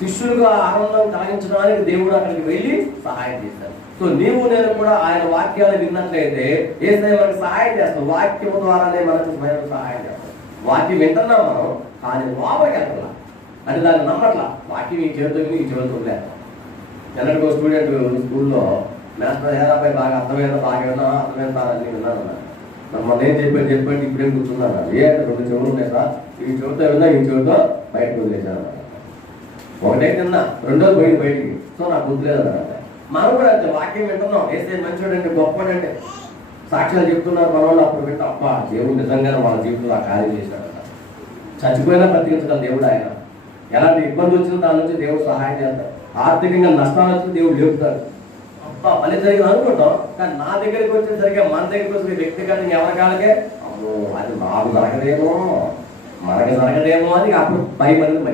శిష్యులుగా ఆనందం కలిగించడానికి దేవుడు అక్కడికి వెళ్ళి సహాయం చేశారు. సో నీవు నేను కూడా ఆయన వాక్యాలు విన్నట్లయితే యేసయ్య మనకు సహాయం చేస్తాం. వాక్యం ద్వారానే మనకు సహాయం చేస్తాం. వాక్యం వింటున్నాం మనం, కానీ లోపలికి వెళ్తున్నా అంటే దాన్ని నమ్మట్లా. వాక్యం ఈ చేతితో ఈ చేతితో లేదు. ఎన్నటికో స్టూడెంట్ స్కూల్లో నేషనల్ ఏరాపై బాగా అర్థమైందని విన్నాను. మొన్న ఏం చెప్పండి ఇప్పుడేం కూర్చున్నాను. ఏ 2 చెవులు ఉన్నాయి సార్, ఈ చెవితో విన్నా ఈ చెవితో బయటకు వదిలేశాను. ఒకటే తిన్నా, 2వ పోయింది బయటికి. సో నాకు గుర్తులేదు అన్నమాట. మనం కూడా అంతే, వాక్యం వింటున్నాం. యేసయ్య మంచోడంటే గొప్పడంటే సాక్ష్యాలు చెప్తున్నారు మన వాళ్ళు. అప్పుడు వింటే అబ్బా దేవుడు నిజంగానే వాళ్ళ జీవితంలో ఆ కార్యం చేశాడట. చచ్చిపోయినా బ్రతికించగల దేవుడు ఆయన. ఎలాంటి ఇబ్బంది వచ్చినా దాని నుంచి దేవుడు సహాయం చేస్తాడు. ఆర్థికంగా నష్టాలు వచ్చినా దేవుడు లేపుతాడు. అబ్బా పని జరిగింది అనుకుంటాం, కానీ నా దగ్గరికి వచ్చేసరికి మన దగ్గరికి వచ్చే వ్యక్తిగతంగా ఎవరికాలకే అమ్మో అది నాకు జరగదేమో మనకి జరగదేమో అని అప్పుడు భయపడింది.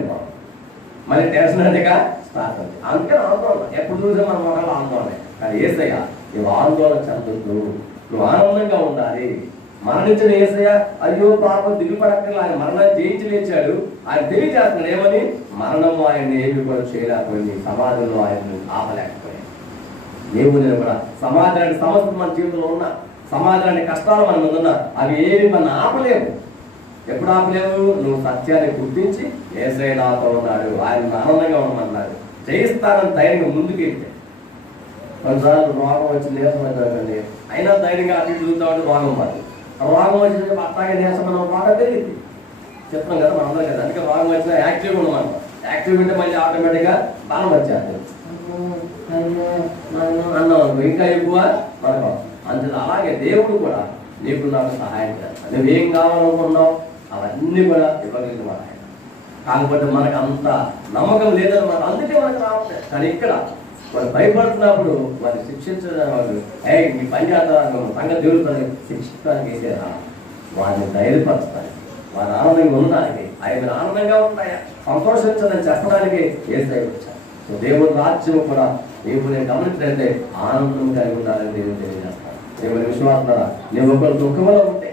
మళ్ళీ టెన్షన్ అంటే స్టార్ట్ అవుతుంది. అందుకని ఆందోళన ఎప్పుడు చూసే మన మొదలు ఆందోళన. కానీ యేసయ్య నువ్వు ఆందోళన చెందొద్దు, నువ్వు ఆనందంగా ఉండాలి. మరణించిన యేసయ్య అయ్యో పాపం దిగుపడక్కర్లా, ఆయన మరణాన్ని జయించి లేచాడు. ఆయన తెలియజేస్తున్నాడు ఏమని, మరణము ఆయన్ని ఏమి కూడా చేయలేకపోయింది, సమాజంలో ఆయన్ని ఆపలేకపోయింది. దేవుడు నేను కూడా సమాజానికి సమస్యలు మన జీవితంలో ఉన్న, సమాజానికి కష్టాలు మన ముందు ఉన్నా, అవి ఏమి మనం ఆపలేము. ఎప్పుడు ఆపలేము? నువ్వు సత్యాన్ని గుర్తించి యేసయ్య నాతో ఉన్నాడు, ఆయన ఆనందంగా ఉండమన్నాడు, జయిస్తానని ధైర్యంగా ముందుకు వెళ్తే. కొన్నిసార్లు రోగం వచ్చి నీరసం అవుతుందండి, అయినా ధైర్యంగా అటు చూద్దామంటే రోగం మాది. రోగం వచ్చిన అట్లాగే నీరసం మనం బాగా తెలియదు చెప్తాం కదా మనందరం కదా. అందుకే రోగం వచ్చినా యాక్టివ్గా ఉండమని. యాక్టివ్గా ఉంటే మళ్ళీ ఆటోమేటిక్గా బలం వచ్చేది. అన్నాం ఇంకా ఎక్కువ మనకు. అంతే అలాగే దేవుడు కూడా నీకు నాకు సహాయం చేస్తాడు. నువ్వేం కావాలనుకున్నావు అవన్నీ కూడా ఇవ్వగలిగిన ఆయన. కాకపోతే మనకు అంత నమ్మకం లేదని మనకు, అందుకే మనకు రావట్లేదు. కానీ ఇక్కడ వాళ్ళు భయపడుతున్నప్పుడు వారిని శిక్షించడం, వాళ్ళు మీ పని చేస్తాను సంగతి దేవుడు శిక్షించడానికి వేసేదా, వారిని ధైర్యపరచడానికి, వారి ఆనందంగా ఉండడానికి, ఆయన ఆనందంగా ఉంటాయా సంతోషించదని చెప్పడానికి యేసయ్య వచ్చారు. సో దేవుని రాజ్యం కూడా నీవు నేను గమనించినట్లయితే ఆనందం కలిగి ఉండాలని దేవుడు తెలియజేస్తాను. దేవుని విశ్వాసం నువ్వు ఒకరు దుఃఖంలో ఉంటే,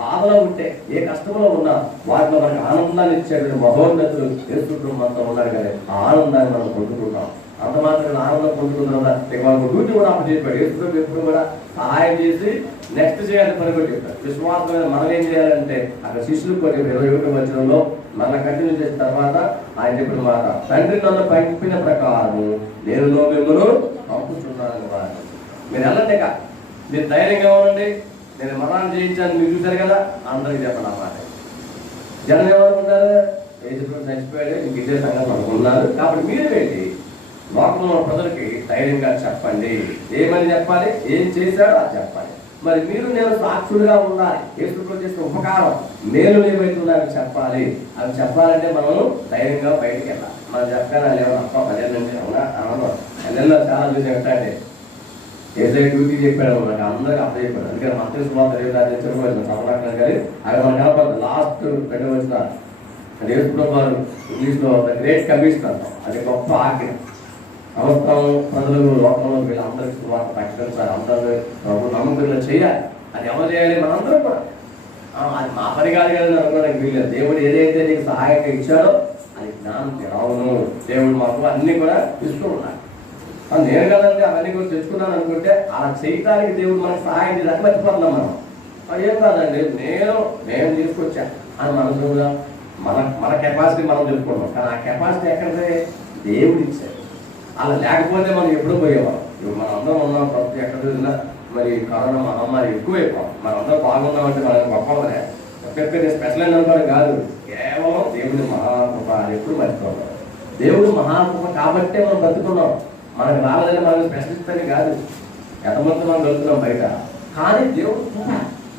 బాధలో ఉంటే, ఏ కష్టంలో ఉన్నా వాటిలో మనకు ఆనందాన్ని ఇచ్చేటువంటి మహోన్నతులు యేసు కుటుంబంతో ఉన్నారు. కానీ ఆ ఆనందాన్ని మనం పొందుకుంటాం. అంత మాత్రం ఆనందం పొందుతున్న కదా ఇక మనకు డ్యూటీ కూడా అప్పుడు చెప్పాడు. యేసు ఎప్పుడు కూడా సహాయం చేసి నెక్స్ట్ చేయాలని పని కూడా చెప్పాడు. విశ్వాసమైన మనం ఏం చేయాలంటే అక్కడ శిష్యులకు కూడా 21వ వచనంలో మన కంటిన్యూ చేసిన తర్వాత ఆయన చెప్పిన మాట, తండ్రి నన్ను పంపిన ప్రకారం నేను మిమ్మల్ని పంపుతున్నాను వారు. మీరు వెళ్ళండి, ఇక మీరు ధైర్యంగా ఉండండి, నేను మరణాన్ని జయించాను మీరు చూశారు కదా, అందరికీ చెప్పండి ఆ మాట. జనం ఏమనుకుంటారు, యేసుప్రభు చచ్చిపోయాడు ఇంక ఇదే సంగతి అనుకున్నారు. కాబట్టి మీరు ఏంటి లోకంలో ప్రజలకి ధైర్యంగా చెప్పండి. ఏమని చెప్పాలి, ఏం చేశాడో అది చెప్పాలి. మరి మీరు నేను సాక్షులుగా ఉండాలి. యేసుప్రభు చేసిన ఉపకారం మేలు ఏమైతే ఉన్నాయో చెప్పాలి. అవి చెప్పాలంటే మనం ధైర్యంగా బయటికి వెళ్ళాలి. మనం చెప్పాలి లేవు తప్ప 10 నుంచి అవునా అవును 10 చాలా చూసి ఏంటంటే ఏదైతే డ్యూటీ చెప్పాడు మనకి అందరికీ అప్లై చెప్పాడు. అందుకని మత్తయి సువార్త 27వ చదవడం కానీ అక్కడ మనకు కనపడుతుంది. లాస్ట్ 2వ వచనం అంటే యేసుప్రభు వారు ఇంగ్లీష్లో ద గ్రేట్ కమిషన్ అంటాం. అది గొప్ప ఆజ్ఞ. సమస్తం ప్రజలు లోకంలో వీళ్ళందరికీ సువార్త ప్రకటించాలి. అందరూ ప్రభు నమ్మకంలో చేయాలి. అది ఎవరు చేయాలి, మనందరం కూడా. అది మా పని కాదు కదా అనుకోవడానికి వీళ్ళు. దేవుడు ఏదైతే నీకు సహాయంగా ఇచ్చాడో అది జ్ఞానం అవును, దేవుడు మాకు అన్ని కూడా ఇస్తూ ఉన్నాడు. నేను కదండి అవన్నీ కూడా తెచ్చుకున్నాను అనుకుంటే అలా చేయడానికి దేవుడు మనకు సహాయం చేయడానికి మర్చిపోతున్నాం మనం. ఏం కాదండి నేను తీసుకొచ్చా అని మనసుగా మన కెపాసిటీ మనం చెప్పుకున్నాం. కానీ ఆ కెపాసిటీ ఎక్కడితే దేవుడు ఇచ్చాడు. అలా లేకపోతే మనం ఎప్పుడూ పోయేవాళ్ళం. ఇప్పుడు మనం అందరం ఉన్నాం, ప్రతి ఎక్కడ చూసినా మరి కరోనా మహమ్మారి ఎక్కువైపోవాలి. మనం అందరం బాగున్నామంటే మనకు గొప్పలే ఒక్కొక్కరి స్పెషల్ అని అనుకోవడం కాదు, కేవలం దేవుడి మహాకృప. ఎప్పుడు మర్చిపోతాం. దేవుడు మహాకృప కాబట్టే మనం బతుకున్నాం. మనకు రాలేదని మనకు స్పెషలిస్ట్ అని కాదు. ఎంతమంది మనం వెళ్తున్నాం బయట, కానీ దేవుడు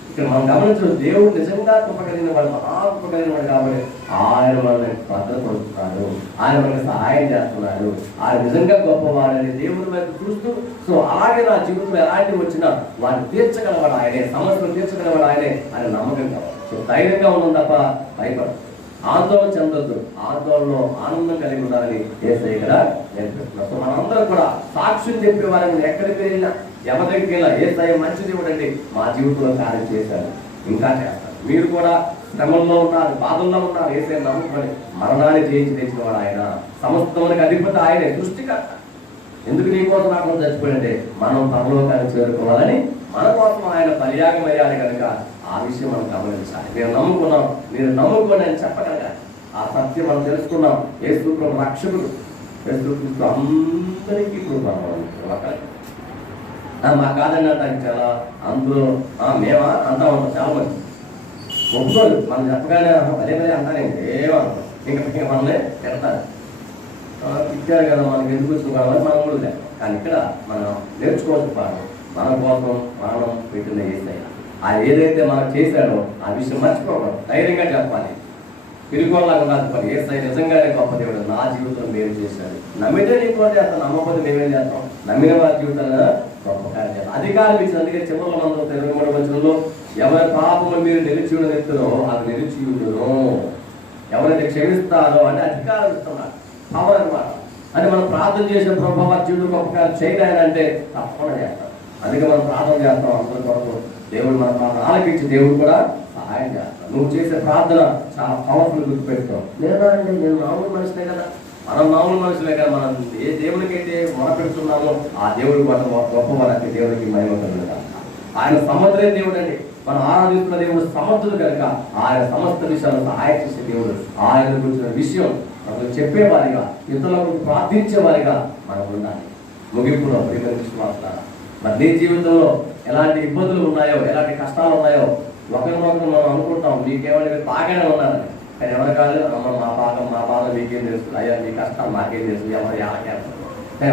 ఇక్కడ మనం గమనించు. దేవుడు నిజంగా కృప కలిగిన వాడు, మహాకృప కలిగిన వాడు కాబట్టి ఆయన మనల్ని భద్రపరుస్తున్నాడు, ఆయన మనకి సహాయం చేస్తున్నాడు. ఆయన నిజంగా గొప్పవాడని దేవుడి వైపు చూస్తూ, సో అలాగే నా జీవితంలో ఎలాంటివి వచ్చినా వాడిని తీర్చగలవాడు ఆయనే, సమస్యలు తీర్చగలవాడు ఆయనే అని నమ్మకం కావాలి. సో ధైర్యంగా ఉన్నాం తప్ప భయపడదు. ఆందోళన చెందొద్దు, ఆందోళనలో ఆనందం కలిగి ఉండాలని యేసయ్య ఇక్కడ నేర్పిస్తున్నారు. సో మనందరం కూడా సాక్ష్యం చెప్పే వారిని ఎక్కడికి వెళ్ళినా ఎవరి దగ్గరికి వెళ్ళినా యేసయ్య మంచి దేవుడు అండి, మా జీవితంలో కార్యం చేశారు, ఇంకా చేస్తారు. మీరు కూడా శ్రమంలో ఉన్నారు, బాధల్లో ఉన్నారు, యేసయ్య నమ్ముకొని మరణాన్ని జయించి తెచ్చిన వాడు ఆయన. సమస్తమునికి అధిపతి ఆయనే, సృష్టికర్త. ఎందుకు నీ కోసం నా కోసం చచ్చిపోయింటే మనం పరలోకాన్ని చేరుకోవాలని, మన కోసం ఆయన బలియాగం అయ్యాలి కనుక ఆ విషయం మనం గమనించాలి. నేను నమ్ముకున్నాం, మీరు నమ్ముకోండి అని చెప్పగలగాలి. ఆ సత్యం మనం తెలుసుకున్నాం. యేసు ప్రభు రక్షకుడు, యేసు క్రీస్తు అందరికీ మా కాదండి అంటానికి చాలా అందులో మేమా అంతా ఉంటాం. చాలా మంది ఒప్పుకోరు. మనం చెప్పగానే పదే అంటానండి ఏమనుకో, ఇంకా మనల్ని పెడతారు. ఇచ్చారు కదా మనకి ఎందుకు వచ్చిన కావాలి మనం కూడా లేదు. కానీ ఇక్కడ మనం నేర్చుకోవచ్చు పాఠం. మన కోసం మనం పెట్టిన యేసయ్య అది ఏదైతే మనం చేశాడో ఆ విషయం మర్చిపోకూడదు, ధైర్యంగా చెప్పాలి. పిలుకోలాగా ఉండాలి. పని యేసయ్య నిజంగానే గొప్ప దేవుడు, నా జీవితంలో మేలు చేశాడు. నమ్మితే నీకు చేస్తాం, నమ్మకపోతే మేమేం చేస్తాం. నమ్మిన వారి జీవితంలో గొప్ప కార్యం చేస్తాం. అధికారం ఇచ్చిన అందుకే చివరిలో మనం 23వ వచనంలో ఎవరి పాపము మీరు నిలిచియుడు ఎత్తునో అది నిలిచియుడును, ఎవరైతే క్షమిస్తారో అంటే అధికారం ఇస్తున్నారు, పవర్ అనమాట. అంటే మనం ప్రార్థన చేసిన ప్రభావ జీవితం గొప్ప కార్యం చేయడానంటే తప్పకుండా చేస్తాం. అందుకే మనం ప్రార్థన చేస్తాం. అందరి కొరకు దేవుడు మన ప్రార్థన ఆలకించి దేవుడు కూడా సహాయం చేస్తాడు. నువ్వు చేసే ప్రార్థన చాలా పవర్ఫుల్ గుర్తుపెట్టుకో. లేదా అంటే నేను మామూలు మనుషులే కదా, మనం మామూలు మనుషులే కదా, మనం ఏ దేవుడికైతే మొరపెడుతున్నామో ఆ దేవుడు గొప్ప మనకి దేవుడికి మహిమ కలుగుతాం. ఆయన సమర్థులే దేవుడు అండి. మనం ఆరాధిస్తున్న దేవుడు సమర్థుడు కనుక ఆయన సమస్త విషయాలు సహాయం చేసే దేవుడు. ఆయన గురించిన విషయం మనకు చెప్పేవారిగా, ఇతరులకు ప్రార్థించేవారిగా మనం ఉండాలి. ముగింపులో విశ్వాసాలు మరి నీ జీవితంలో ఎలాంటి ఇబ్బందులు ఉన్నాయో, ఎలాంటి కష్టాలు ఉన్నాయో ఒకరినొకరు మనం అనుకుంటాం మీకేమైనా బాగానే ఉన్నారని. కానీ ఎవరి కాదు అమ్మ మా బాధ మీకేం తెలుస్తుంది, అయ్యా మీ కష్టాలు మాకేం తెలుస్తుంది, ఎవరు ఎలాగేస్తారు.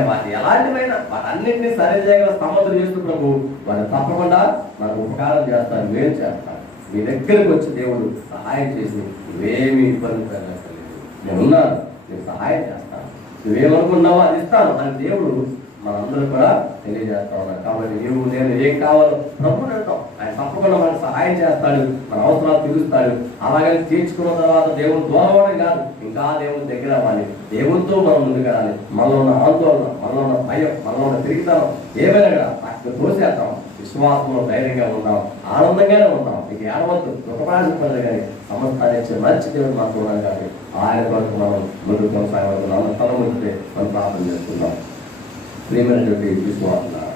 వాటి ఎలాంటివైనా వాటన్నింటినీ సరి చేయగల సమర్థులు చేస్తున్నప్పుడు వాళ్ళు తప్పకుండా మనకు ఉపకారం చేస్తారు, మేలు చేస్తారు. మీ దగ్గరకు వచ్చి దేవుడు సహాయం చేసి నువ్వేమీ ఇబ్బంది పెట్టలేదు, నేనున్నాను, నేను సహాయం చేస్తాను, నువ్వేమనుకున్నావో అది ఇస్తాను అని దేవుడు మనందరూ కూడా తెలియజేస్తా ఉన్నారు. కాబట్టి నేను ఏం కావాలో ప్రభువుని అంటాం, ఆయన తప్పకుండా మనకు సహాయం చేస్తాడు, మన అవసరాలు తీరుస్తాడు. అలాగే తీర్చుకున్న తర్వాత దేవుని దూరవడం కాదు, ఇంకా దేవుని దగ్గర అవ్వాలి, దేవునితో మనం ముందుకెళ్ళాలి. మనలో ఉన్న ఆందోళన, మనలో ఉన్న భయం, మనలో ఉన్న తిరిగితనం ఏమైనా కూడా అక్కడ తోసేస్తాం. విశ్వాసంలో ధైర్యంగా ఉందాం, ఆనందంగానే ఉందాం. ఇక ఏడవద్దు, దుఃఖపడాల్సిన పనులు కానీ సమస్తాన్ని ఇచ్చే మంచి దేవుడు మాకు ఉన్నాడు కానీ ఆయన కొరకు మనం ముందుకు కొనసాగబడుతున్నాం. తలముంటే మనం ప్రార్థన చేస్తున్నాం. ప్రియమైనటువంటి విశ్వాసం,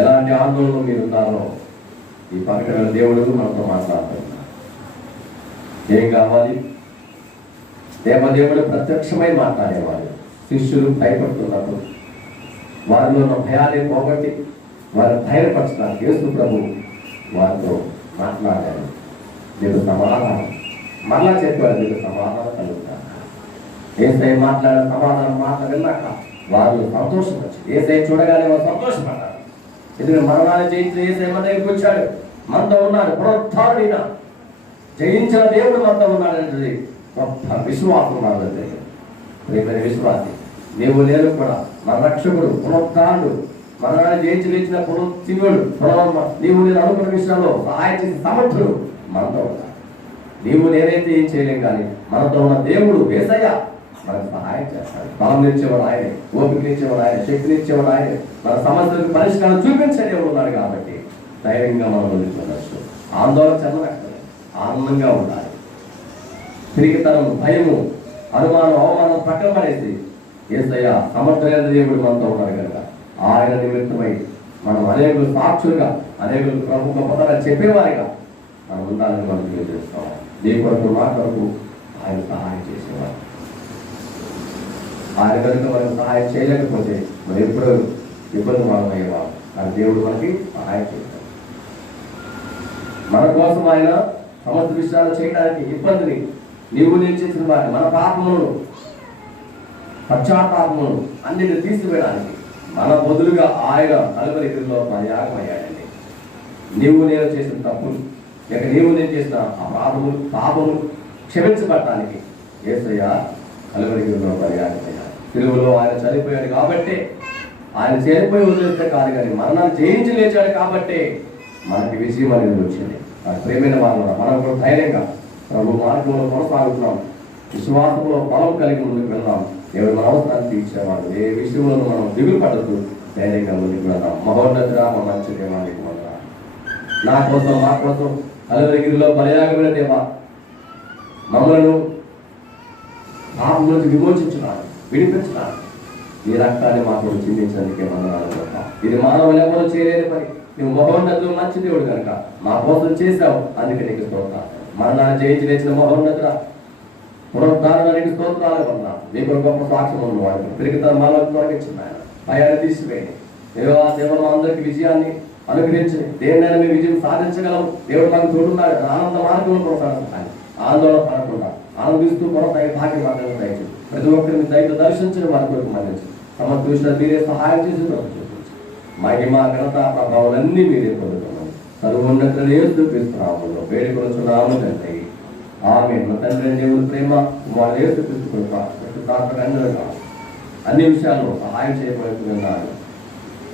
ఎలాంటి ఆందోళనలు మీరు ఉన్నారో ఈ పక్కన దేవుడు మనతో మాట్లాడుతున్నారు. ఏం కావాలి? దేవదేవుడు ప్రత్యక్షమై మాట్లాడేవాడు. శిష్యులు భయపడుతున్నప్పుడు వారిలో ఉన్న భయాన్ని పోగొట్టి వారిని ధైర్యపరచడానికి యేసు ప్రభు వారితో మాట్లాడారు. నీకు సమాధానం మరలా చెప్పాడు, నీకు సమాధానం కలుగుతాను. ఏసై మాట్లాడిన సమాధానం మాట విన్నాక వారు సంతోషం వచ్చింది. ఏసై చూడగానే వారు సంతోషపడ్డారు. ఎందుకంటే మరణాన్ని జయించిన ఏసై మన దగ్గరికి వచ్చాడు, మనతో ఉన్నాడు. పునరుద్ధారుడైన జయించిన దేవుడు మనతో ఉన్నాడనేది గొప్ప విశ్వాసం మన దగ్గర. ప్రియమైన విశ్వాసి, నీవు నేను కూడా మన రక్షకుడు, పునరుద్ధారుడు, మరణాన్ని జయించి లేచిన పునరుద్ధీనుడు, నీవు నేను అనుకున్న విషయాల్లో సహాయం చేసే సమర్థుడు మనతో ఉన్నాడు. నీవు నేనైతే ఏం చేయలేం, కానీ మనతో ఉన్న దేవుడు యేసయ్య మనకు సహాయం చేస్తాడు. బలం ఇచ్చేవాడు ఆయనే, ఓపిక ఇచ్చేవాడు ఆయన, శక్తిని ఇచ్చేవాడు ఆయనే, మన సమస్యలకు పరిష్కారం చూపించే దేవుడు ఉన్నాడు. కాబట్టి ధైర్యంగా మనం వదిలిపోవచ్చు. ఆందోళన చెందనక్కర్లేదు, ఆనందంగా ఉండాలి. తిరిగితనం, భయము, అనుమానం, అవమానం పక్కన పడేసి యేసయ్య సమర్థమైన దేవుడు మనతో ఉన్నాడు కనుక ఆయన నిమిత్తమై మనం అనేకులు సాక్షులుగా, అనేకులు ప్రభు గొప్పతనం చెప్పేవారిగా మనం ఉండాలని మనం తెలియజేస్తాం. నీ కొరకు మా కొరకు ఆయన సహాయం చేసేవారు. ఆయన కనుక మనకు సహాయం చేయలేకపోతే మనం ఎప్పుడూ ఇబ్బంది మనమయ్యేవారు. కానీ దేవుడు మనకి సహాయం చేస్తాడు. మన కోసం ఆయన సమస్త విషయాలు చేయడానికి ఇబ్బందిని నీవు నేను చేసిన వారిని, మన పాపములను, పశ్చాత్తాపములను అన్నిటిని తీసివేయడానికి మన బదులుగా ఆయన కలువరిలో యాగమయ్యాడండి. నీవు నేను చేసిన తప్పులు, లేక నీవు నేను చేసిన అపరాధములు, పాపములు క్షమించబడటానికి యేసయ్య కలువరిలో యాగమయ్యాడు. తెలుగులో ఆయన చనిపోయాడు కాబట్టి, ఆయన చనిపోయి వదిలేస్తే కాదు కానీ మరణాన్ని జయించి లేచాడు కాబట్టి మనకి విజయం అనేది వచ్చింది. ప్రేమైన వాళ్ళు మనం కూడా ధైర్యంగా ప్రభు మార్గంలో కొనసాగుతున్నాం. విశ్వాసంలో బలం కలిగి ముందుకు వెళ్దాం. దేవుడు మన అవసరాన్ని తీర్చేవాడు. ఏ విషయంలో మనం దిగులు పడద్దు, ధైర్యంగా ముందుకు వెళ్దాం. మహోన్నతుడా, మా మంచి దేవానికి వందనాలు. నా కోసం, మా కోసం కలువరిగిరిలో బలియాగమైన దేవా, మమ్మలను పాపం నుంచి విమోచించున్నాడు, విడిపించున్నాడు. ఈ రక్తాన్ని మాకు చిందించినందుకే వందనాలు. ఇది మానవులు ఎవరు చేయలేని పని. నువ్వు మహోన్నతులు, మంచి దేవుడు కనుక మా కోసం చేశావు, అందుకే నీకు స్తోత్రాలు. మరణాన్ని జయించి లేచిన మహోన్నతుడ, పునరుద్ధారానికి స్తోత్రాలు వల్ల నీకు గొప్ప సాక్ష్యం ఉన్నవాడు. తిరిగితే మాలో తొలగించిన ఆయన భయాన్ని తీసివేయండి. దేవ మా అందరికి విజయాన్ని అనుగ్రహించి దేన్నైనా మీ విజయం సాధించగలము. దేవుడు మాకు తోడున్నాడు. ఆనంద మార్గంలో కొనసాగుతాను. ఆందోళన పడకుండా ఆనందిస్తూ కొనసాగే భాగ్యం మాత్రమే దయచు. ప్రతి ఒక్కరిని దయతో దర్శించిన వారి కొరకు మన్నించి సమస్త విషయాలు మీరే సహాయం చేసి చూపించి మహిమ, ఘనత, ప్రభావాలన్నీ మీరే పొందుతున్నాం. సర్వోన్నతులను యేసుక్రీస్తునామములో వేడుకొనుచున్నాము తండ్రి. ఆమేన్. మన తండ్రి దేవుని ప్రేమ, వాళ్ళు యేసుక్రీస్తు కృప, పరిశుద్ధాత్మకంగా అన్ని విషయాల్లో సహాయం చేయబడుతున్నారు.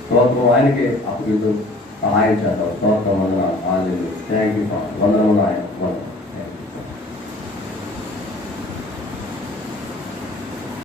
స్తోత్రం ఆయనకే అప్పగిస్తూ సహాయం చేద్దాం. స్తోత్రం వందనాలు. థాంక్యూ. వందనములు ఆయన.